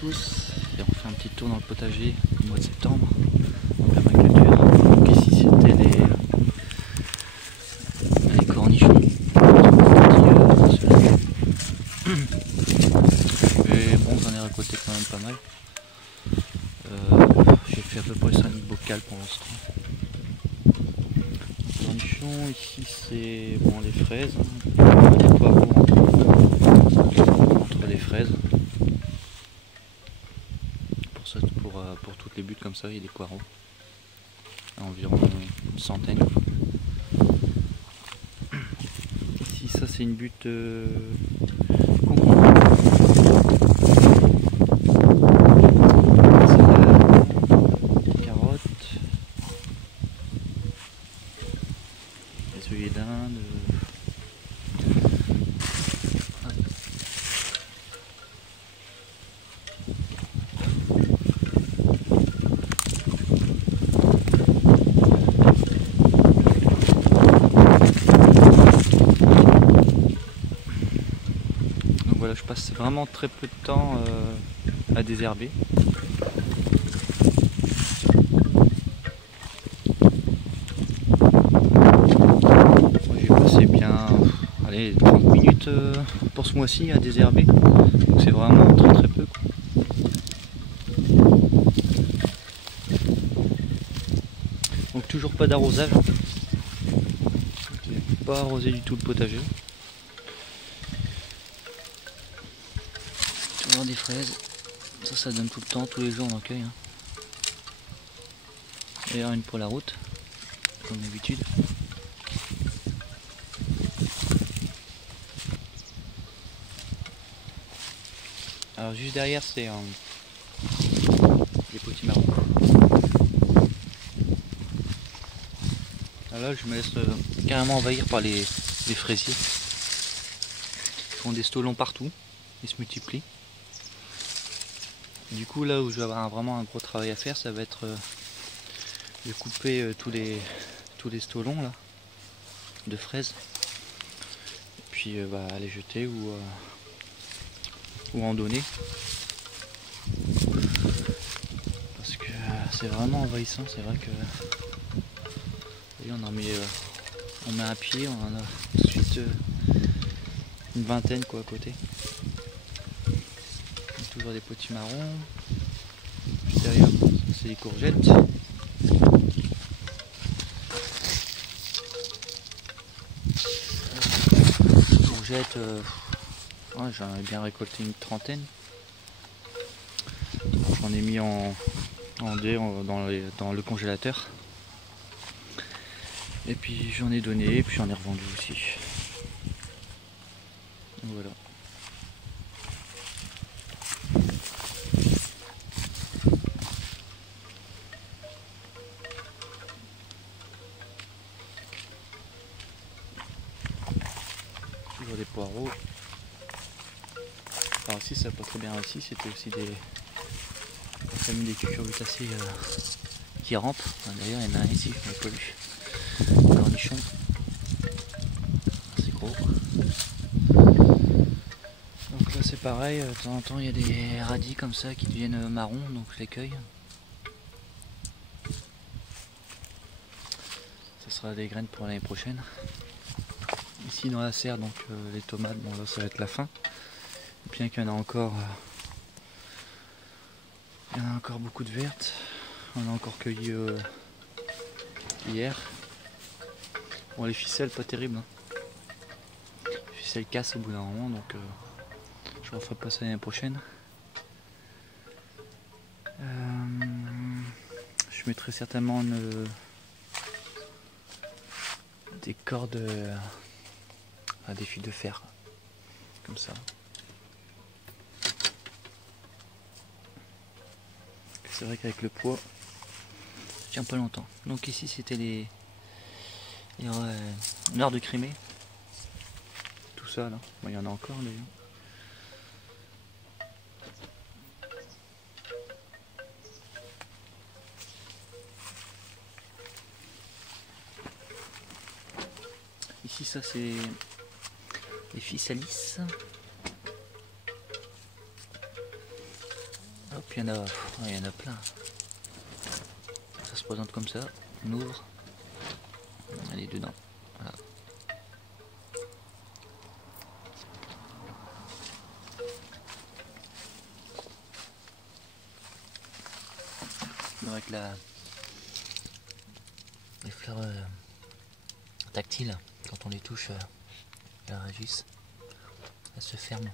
tous, et on fait un petit tour dans le potager au mois de septembre en permaculture. Donc ici c'était les cornichons. Et bon, j'en ai récolté quand même pas mal. J'ai fait à peu près 5 bocales pour l'instant. Cornichons, ici c'est bon, les fraises, les poivrons entre les fraises. Pour toutes les buttes comme ça, il y a des poireaux. Environ une centaine. Ici ça c'est une butte concombre. Carottes. Les œillets d'Inde. Voilà, je passe vraiment très peu de temps à désherber. J'ai passé bien 30 minutes pour ce mois-ci à désherber. Donc c'est vraiment très peu. Donc toujours pas d'arrosage. J'ai pas arrosé du tout le potager. Toujours des fraises. Ça donne tout le temps, tous les jours on en cueille. D'ailleurs une pour la route, comme d'habitude. Alors juste derrière c'est les potimarrons. Alors là je me laisse carrément envahir par les fraisiers. Ils font des stolons partout, ils se multiplient. Du coup là où je vais avoir vraiment un gros travail à faire, ça va être de couper tous les stolons là, de fraises. Et puis les jeter ou en donner. Parce que c'est vraiment envahissant, c'est vrai que et on met un pied, on en a tout de suite une vingtaine quoi à côté. Toujours des potimarrons. Juste derrière, c'est les courgettes. Courgettes, ouais, j'en ai bien récolté une trentaine. J'en ai mis en dés dans le congélateur. Et puis j'en ai donné, et puis j'en ai revendu aussi. Donc voilà. Toujours des poireaux. Alors ici ça n'a pas très bien réussi, c'était aussi des familles des cucurbitacées qui rampent. D'ailleurs il y en a un ici, je n'ai pas vu. Cornichon. C'est gros. Donc là c'est pareil, de temps en temps il y a des radis comme ça qui deviennent marrons, donc je les cueille. Ce sera des graines pour l'année prochaine. Ici dans la serre, donc les tomates, bon là ça va être la fin. Bien qu'il y en a encore, beaucoup de vertes. On a encore cueilli hier. Bon les ficelles pas terribles. Les ficelles cassent au bout d'un moment, donc je referai pas ça l'année prochaine. Je mettrai certainement des cordes, des fils de fer, comme ça. C'est vrai qu'avec le poids, ça tient pas longtemps. Donc ici c'était les nord de Crimée. Tout ça là, bon, il y en a encore d'ailleurs. Ici ça c'est les Physalis. Hop, il y en a plein. Ça se présente comme ça, on ouvre, elle est dedans. Voilà. Avec les fleurs tactiles, quand on les touche, elles réagissent, elles se ferment.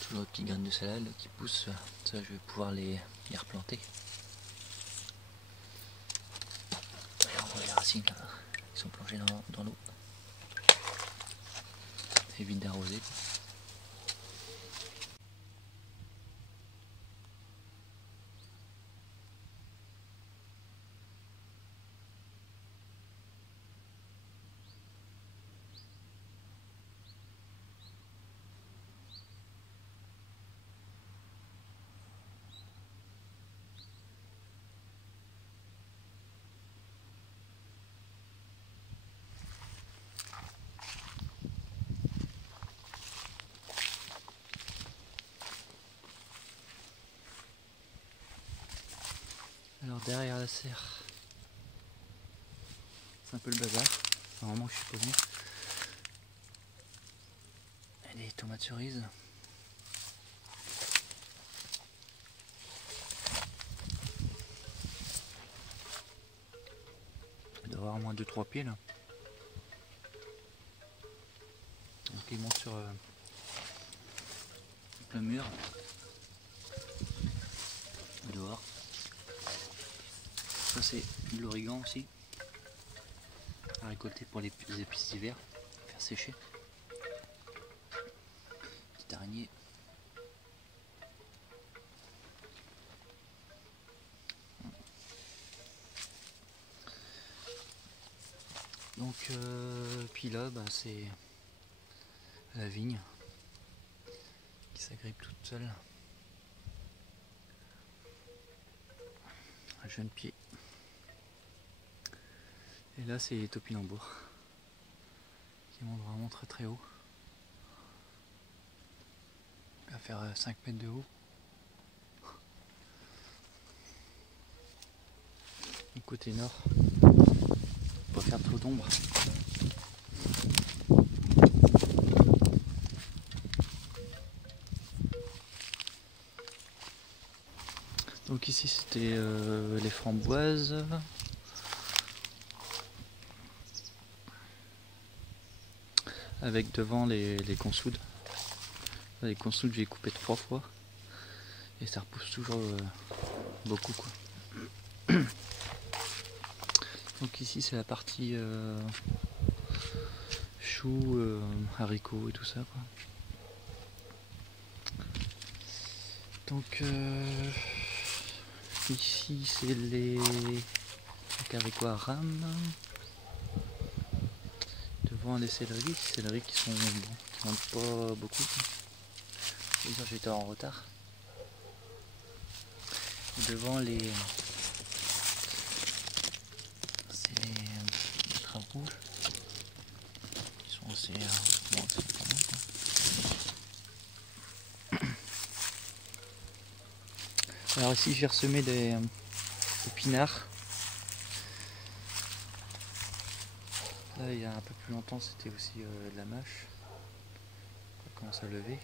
Toujours les petites graines de salade qui poussent, ça je vais pouvoir les replanter. Et on voit les racines là, qui sont plongées dans l'eau. Évite d'arroser. Alors derrière la serre, c'est un peu le bazar. Normalement je suis pas venu. Il y a des tomates cerises. Il doit y avoir au moins 2-3 pieds là. Donc ils montent sur le mur. Dehors. Ça c'est de l'origan aussi. À récolter pour les épices d'hiver. Faire sécher. Petite araignée. Donc puis là bah, c'est la vigne qui s'agrippe toute seule. Un jeune pied. Et là c'est les topinambours qui montent vraiment très très haut. À faire 5 mètres de haut. Du côté nord, pas faire trop d'ombre. Donc ici c'était les framboises. Avec devant les consoudes. Les consoudes j'ai coupé 3 fois. Et ça repousse toujours beaucoup quoi. Donc ici c'est la partie choux, haricots et tout ça quoi. Donc ici c'est les haricots à rame. Devant les céleris qui sont bon, qui montent pas beaucoup. J'étais en retard. Et devant c'est les betteraves rouges qui sont assez bon, c'est pas mal, quoi. Alors ici j'ai ressemé des épinards. Là il y a un peu plus longtemps c'était aussi de la mâche. Ça commence à lever.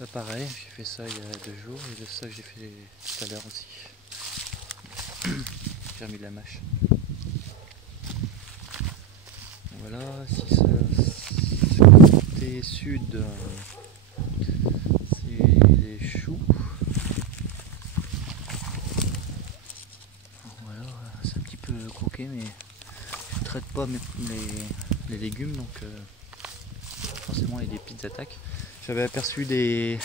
Là pareil, j'ai fait ça il y a 2 jours et de ça que j'ai fait tout à l'heure aussi. J'ai remis de la mâche. Voilà, si ça, côté sud, c'est les choux. Voilà, c'est un petit peu croqué, mais je ne traite pas les légumes, donc forcément il y a des petites attaques. J'avais aperçu des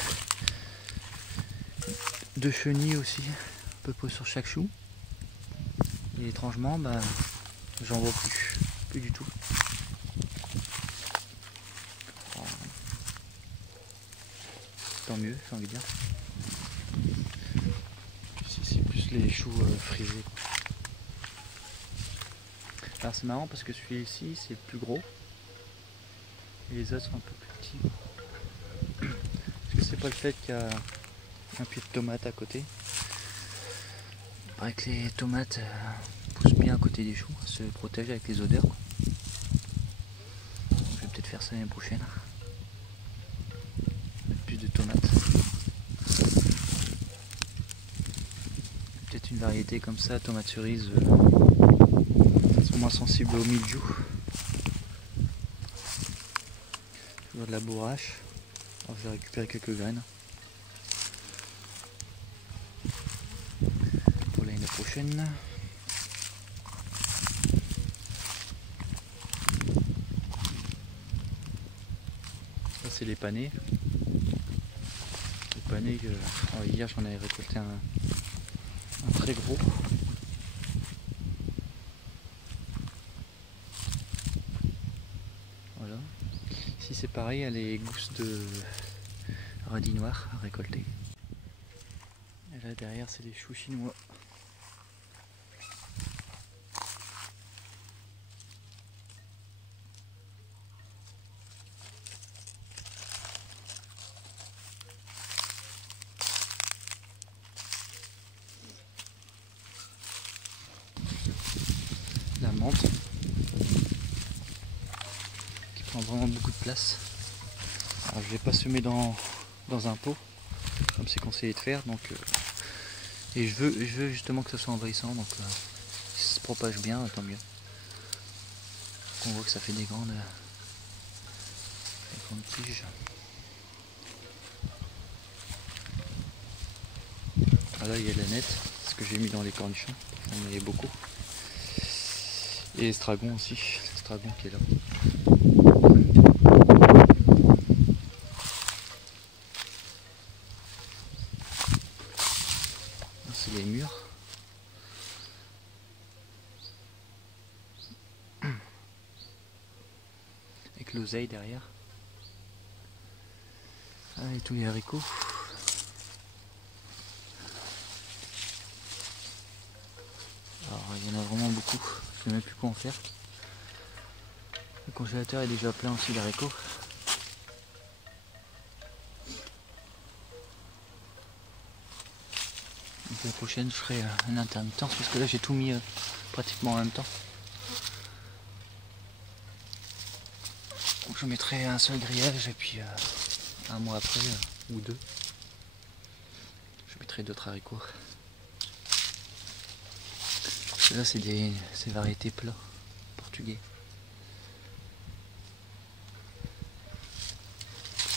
2 chenilles aussi, à peu près sur chaque chou. Et étrangement, bah, j'en vois plus du tout. tant mieux, j'ai envie de dire. Ici c'est plus les choux frisés. Alors c'est marrant parce que celui-ci c'est le plus gros et les autres sont un peu plus petits. Est-ce que c'est pas le fait qu'il y a un pied de tomate à côté? Il paraît que les tomates poussent bien à côté des choux, se protègent avec les odeurs, quoi. Je vais peut-être faire ça l'année prochaine. Mettre plus de tomates. Peut-être une variété comme ça, tomates cerises, sont moins sensibles au mildiou. Toujours de la bourrache. Alors je vais récupérer quelques graines pour l'année prochaine. Ça c'est les panais. Les panais, hier j'en avais récolté un très gros. Voilà. Ici c'est pareil, il y a les gousses de radis noirs à récolter. Et là derrière c'est les choux chinois. La menthe qui prend vraiment beaucoup de place. Alors je ne l'ai pas semé dans un pot comme c'est conseillé de faire, donc et je veux justement que ça soit envahissant, donc si ça se propage bien, tant mieux. On voit que ça fait des grandes tiges. Voilà, il y a la nette, ce que j'ai mis dans les cornichons, il y en avait beaucoup. Et l'estragon aussi, l'estragon qui est là. C'est les murs. Avec l'oseille derrière. Ah, et tous les haricots. Alors il y en a vraiment beaucoup, je ne sais même plus quoi en faire. Le congélateur est déjà plein aussi d'haricots. Donc la prochaine je ferai un intermittence parce que là j'ai tout mis pratiquement en même temps. Donc je mettrai un seul grillage et puis un mois après ou deux je mettrai d'autres haricots. Là c'est des variétés plats portugais.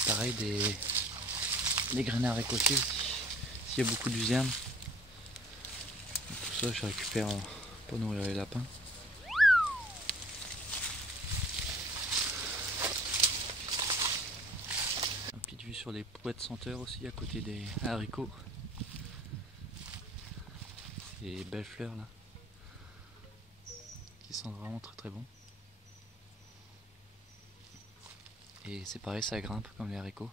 Pareil des graines à récolter aussi. S'il y a beaucoup de luzerne. Tout ça je récupère pour nourrir les lapins. Une petite vue sur les poêles senteurs aussi à côté des haricots. Ces belles fleurs là. Qui sentent vraiment très très bon. Et c'est pareil, ça grimpe comme les haricots.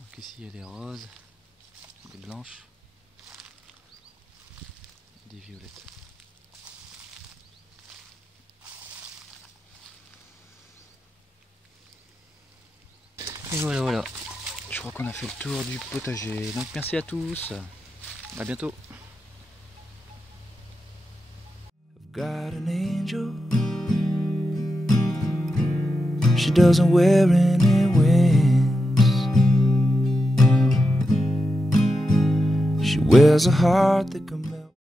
Donc ici il y a des roses, des blanches, et des violettes. Et voilà, je crois qu'on a fait le tour du potager. Donc merci à tous, à bientôt. Got an angel. She doesn't wear any wings. She wears a heart that